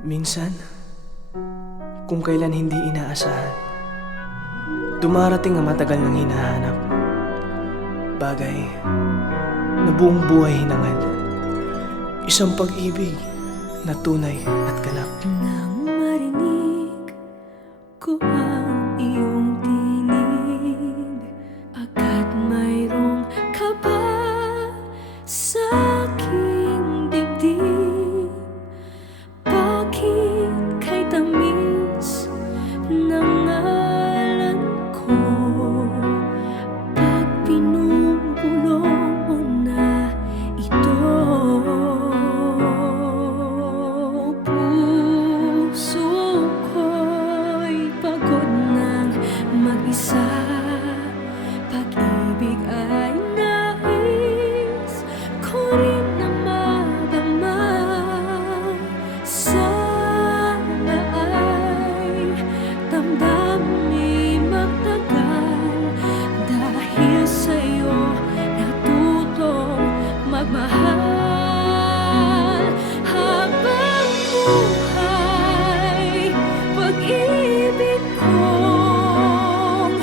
Minsan, kung kailan hindi inaasahan, dumarating ang matagal nang hinahanap. Bagay na buong buhay hinangad. Isang pag-ibig na tunay at ganap. Nang marinig ko ang iyong tinig, agad mayroong kaba sa aking dibdib. Bakit kay tamis ng ngalan ko? Pag pinupulong mo na ito, puso ko'y pagod ng mag-isa. Pag-ibig ay nais ko rin na madama. Sana ay damdamin magtagal, dahil sa'yo natutong magmahal habang buhay. Pag-ibig kong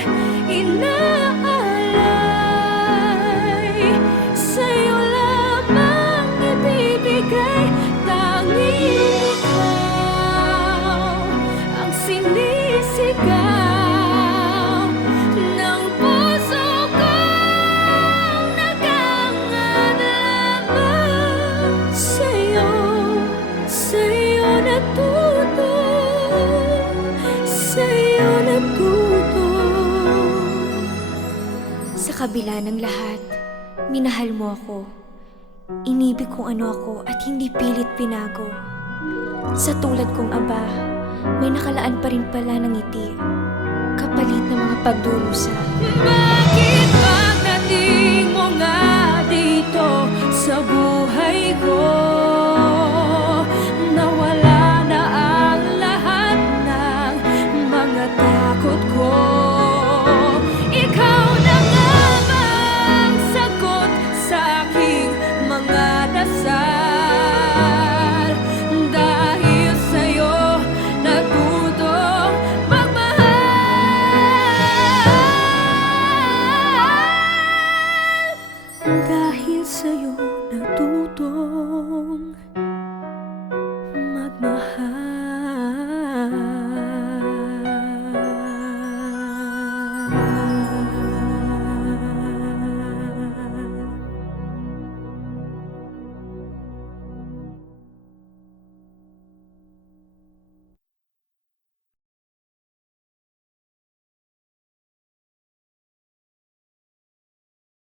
inaalay, sa'yo lamang ibibigay. Tanging ikaw ang sinisigaw ng puso kong nagangad lamang sa'yo. Sa'yo natuto, sa'yo natuto. Sa kabila ng lahat, minahal mo ako. Inibig kung ano ako at hindi pilit pinago. Sa tulad kong aba, may nakalaan pa rin pala ng ngiti, kapalit ng mga pagdurusa. Bakit pagdating mo nga dito sa buhay ko,